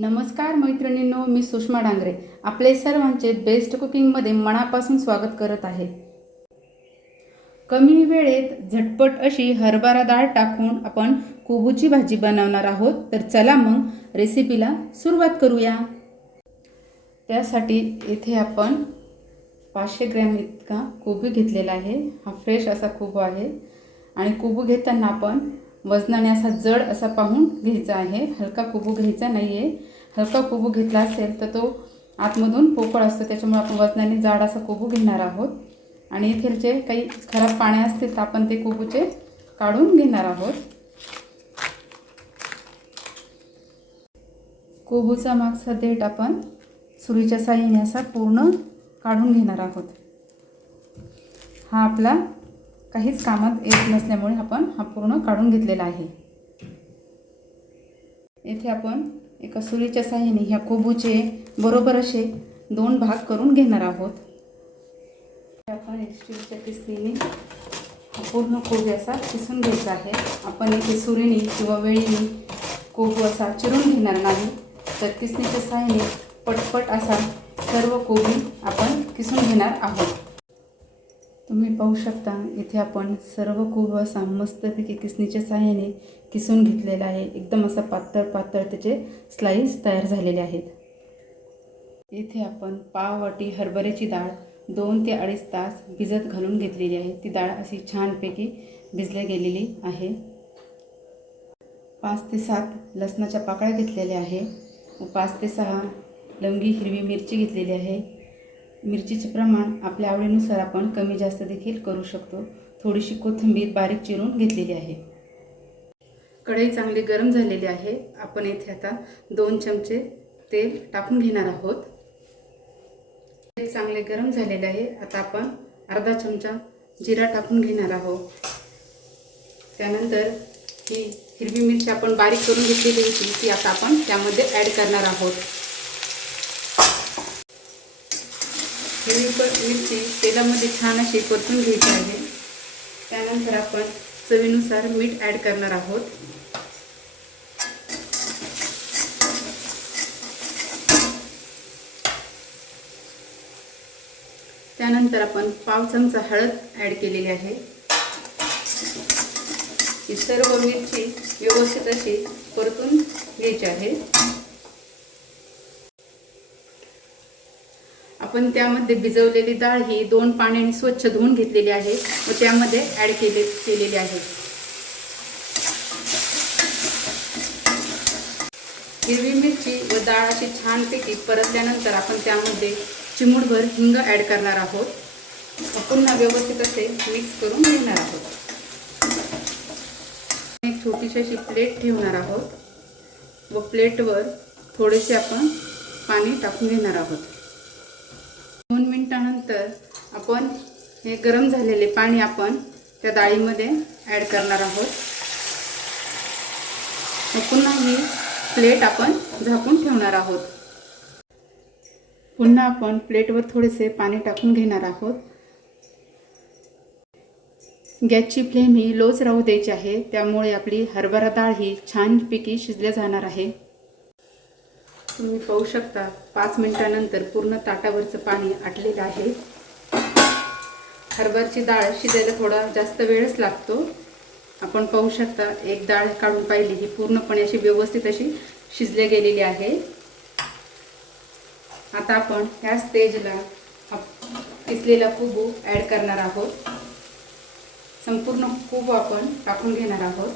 नमस्कार मैत्रिणींनो मी सुषमा डांगरे आपले सर्वांचे बेस्ट कुकिंगमध्ये मनापासून स्वागत करत आहे. कमी वेळेत झटपट अशी हरभरा डाळ टाकून आपण कोबूची भाजी बनवणार आहोत. तर चला मग रेसिपीला सुरुवात करूया. त्यासाठी इथे आपण पाचशे ग्रॅम इतका कोबी घेतलेला आहे. हा फ्रेश असा कोबू आहे. आणि कोबू घेताना आपण वजनाने असा जड असा पाहून घ्यायचा आहे. हलका कोबू घ्यायचा नाही आहे हलका कोबू घेतला असेल तर तो आतमधून पोकळ असतो. त्याच्यामुळे आपण वजनाने जाड असा कोबू घेणार आहोत. आणि येथील जे काही खराब पाणी असतील तर आपण ते कोबूचे काढून घेणार आहोत. कोबूचा मागचा देठ आपण सुरीच्या साह्याने असा पूर्ण काढून घेणार आहोत. हा आपला काहीच कामात येत नसल्यामुळे आपण हा पूर्ण काढून घेतलेला आहे. येथे आपण एका सुरीच्या साह्याने ह्या कोबूचे बरोबर असे दोन भाग करून घेणार आहोत. आपण स्टीलच्या किसणीने हा पूर्ण कोबी असा किसून घ्यायचा आहे. आपण इथे सुरीने किंवा वेळीने कोबू असा चिरून घेणार नाही. तर किसणीच्या साह्याने पटपट असा सर्व कोबी आपण किसून घेणार आहोत. तुम्ही पाहू शकता इथे आपण सर्व खूप असा मस्तपैकी किसणीच्या साह्याने किसून घेतलेला आहे. एकदम असा पातळ पातळ त्याचे स्लाईस तयार झालेले आहेत. इथे आपण पाव वाटी हरभऱ्याची डाळ दोन ते अडीच तास भिजत घालून घेतलेली आहे. ती डाळ अशी छानपैकी भिजल्या गेलेली आहे. पाच ते सात लसणाच्या पाकळ्या घेतलेल्या आहे. व पाच ते सहा लवंगी हिरवी मिरची घेतलेली आहे. मिरचीचे प्रमाण आपल्या आवडीनुसार आपण कमी जास्त देखील करू शकतो. थोडीशी कोथिंबीर बारीक चिरून घेतलेली आहे. कढई चांगली गरम झालेली आहे. आपण येथे आता दोन चमचे तेल टाकून घेणार आहोत. तेल चांगले गरम झालेले आहे. आता आपण अर्धा चमचा जिरा टाकून घेणार आहोत. त्यानंतर ही हिरवी मिरची आपण बारीक करून घेतलेली होती ती आता आपण त्यामध्ये ॲड करणार आहोत. हिरवी मिरची तेलामध्ये छान अशी परतून घ्यायची आहे. त्यानंतर आपण चवीनुसार मीठ ॲड करणार आहोत. त्यानंतर आपण पाव चमचा हळद ॲड केलेली आहे. ही सर्व मिरची व्यवस्थित अशी परतून घ्यायची आहे. आपण त्यामध्ये भिजवलेली डाळ ही दोन पाण्याने स्वच्छ धुवून घेतलेली आहे व त्यामध्ये ॲड केले केलेली आहे. हिरवी मिरची व डाळ अशी छानपैकी परतल्यानंतर आपण त्यामध्ये चिमूटभर हिंग ॲड करणार आहोत. पुन्हा व्यवस्थित असे मिक्स करून घेणार आहोत. एक छोटीशी अशी प्लेट ठेवणार आहोत. व प्लेटवर थोडेसे आपण पाणी टाकून घेणार आहोत. आपण हे गरम झालेले पाणी आपण त्या डाळीमध्ये ॲड करणार आहोत. पुन्हा ही प्लेट आपण झाकून ठेवणार आहोत. पुन्हा आपण प्लेटवर थोडेसे पाणी टाकून घेणार आहोत. गॅसची फ्लेम ही लोच राहू द्यायची आहे त्यामुळे आपली हरभरा डाळ ही छानपैकी शिजल्या जाणार आहे. तुम्ही पाहू शकता पाच मिनिटानंतर पूर्ण ताटावरचं पाणी आटलेलं आहे. हरभरची डाळ शिजायला थोडा जास्त वेळच लागतो. आपण पाहू शकता एक डाळ काढून पाहिली ही पूर्णपणे अशी व्यवस्थित अशी शिजल्या गेलेली आहे. आता आपण ह्या स्टेजला किसलेला कुबू ॲड करणार आहोत. संपूर्ण कुबू आपण टाकून घेणार आहोत.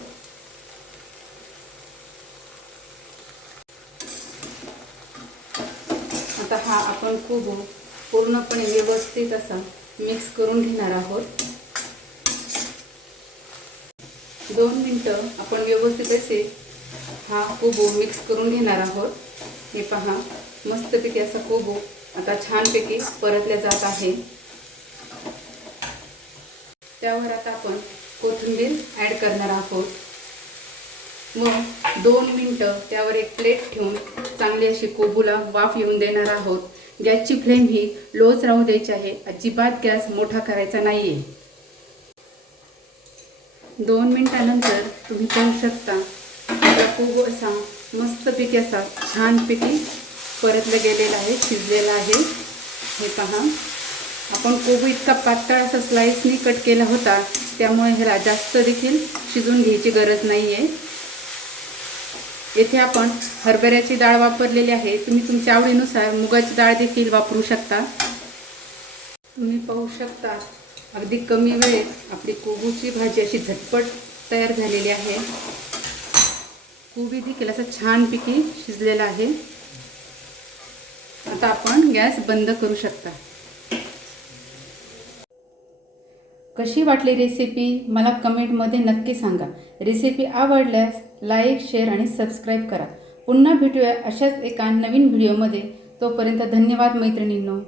आता हा आपण खूप पूर्णपणे व्यवस्थित असा मिक्स करून घेणार आहोत. दोन मिनटं आपण व्यवस्थित असे हा कोबो मिक्स करून घेणार आहोत. हे पहा मस्तपैकी असा कोबो आता छानपैकी परतल्या जात आहे. त्यावर आता आपण कोथिंबीर ॲड करणार आहोत. मग दोन मिनटं त्यावर एक प्लेट ठेवून चांगली अशी कोबूला वाफ येऊन देणार आहोत. गॅसची फ्लेम ही लोच राहू द्यायची आहे. अजिबात गॅस मोठा करायचा नाही आहे दोन मिनटानंतर तुम्ही पाहू शकता खूप असा मस्तपैकी असा छानपैकी परतलं गेलेलं आहे शिजलेलं आहे. हे पहा. आपण कोबू इतका पातळ असा स्लाईसनी कट केला होता त्यामुळे ह्याला जास्त देखील शिजून घ्यायची गरज नाही आहे येथे आपण हरभऱ्याची डाळ वापरलेली आहे. तुम्ही तुमच्या आवडीनुसार मुगाची डाळ देखील वापरू शकता. तुम्ही पाहू शकता अगदी कमी वेळेत आपली कोबूची भाजी अशी झटपट तयार झालेली आहे. कोबी देखील असं छानपैकी शिजलेला आहे. आता आपण गॅस बंद करू शकता. कशी वाटली रेसिपी मला कमेंटमध्ये नक्की सांगा. रेसिपी आवडल्यास लाईक शेअर आणि सबस्क्राईब करा. पुन्हा भेटूया अशाच एका नवीन व्हिडिओमध्ये तोपर्यंत धन्यवाद मैत्रिणींनो.